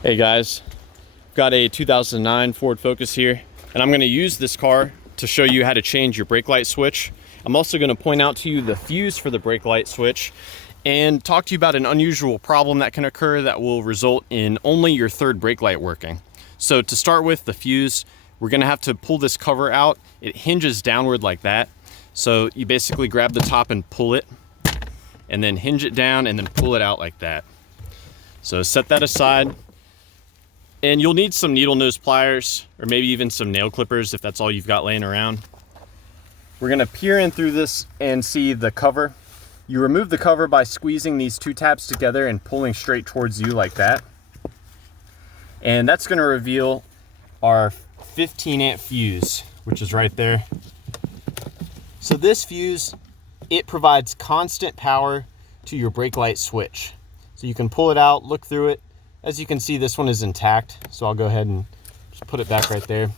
Hey guys, got a 2009 Ford Focus here, and I'm going to use this car to show you how to change your brake light switch. I'm also going to point out to you the fuse for the brake light switch and talk to you about an unusual problem that can occur that will result in only your third brake light working. So to start with, the fuse, we're going to have to pull this cover out. It hinges downward like that. So you basically grab the top and pull it, and then hinge it down and then pull it out like that. So set that aside. And you'll need some needle nose pliers or maybe even some nail clippers if that's all you've got laying around. We're gonna peer in through this and see the cover. You remove the cover by squeezing these two tabs together and pulling straight towards you like that. And that's gonna reveal our 15 amp fuse, which is right there. So this fuse, it provides constant power to your brake light switch. So you can pull it out, look through it. As you can see, this one is intact, so I'll go ahead and just put it back right there.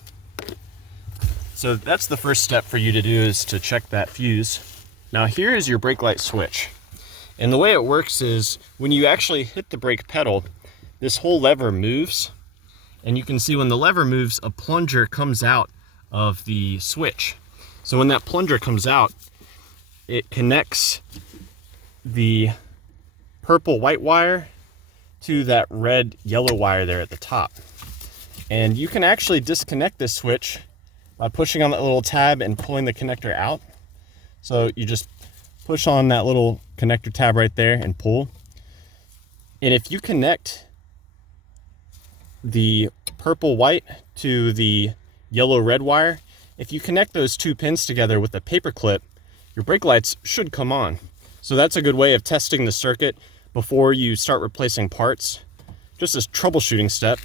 So that's the first step for you to do, is to check that fuse. Now here is your brake light switch. And the way it works is when you actually hit the brake pedal, this whole lever moves. And you can see when the lever moves, a plunger comes out of the switch. So when that plunger comes out, it connects the purple white wire to that red yellow wire there at the top. And you can actually disconnect this switch by pushing on that little tab and pulling the connector out. So you just push on that little connector tab right there and pull. And if you connect the purple white to the yellow red wire, if you connect those two pins together with a paper clip, your brake lights should come on. So that's a good way of testing the circuit before you start replacing parts. Just a troubleshooting step.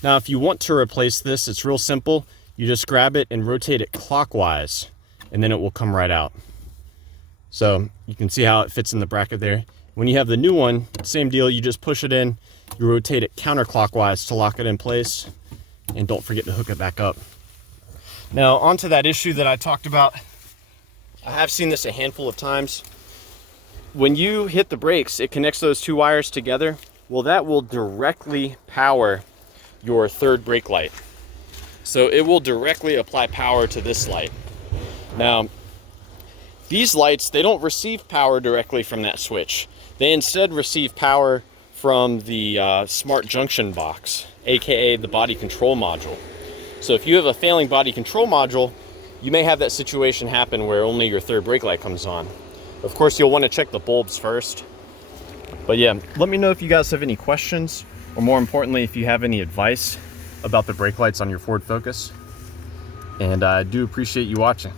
Now, if you want to replace this, it's real simple. You just grab it and rotate it clockwise, and then it will come right out. So you can see how it fits in the bracket there. When you have the new one, same deal, you just push it in, you rotate it counterclockwise to lock it in place, and don't forget to hook it back up. Now, onto that issue that I talked about. I have seen this a handful of times. When you hit the brakes, it connects those two wires together. Well, that will directly power your third brake light. So it will directly apply power to this light. Now, these lights, they don't receive power directly from that switch. They instead receive power from the smart junction box, AKA the body control module. So if you have a failing body control module, you may have that situation happen where only your third brake light comes on. Of course, you'll want to check the bulbs first. But yeah, let me know if you guys have any questions, or more importantly, if you have any advice about the brake lights on your Ford Focus. And I do appreciate you watching.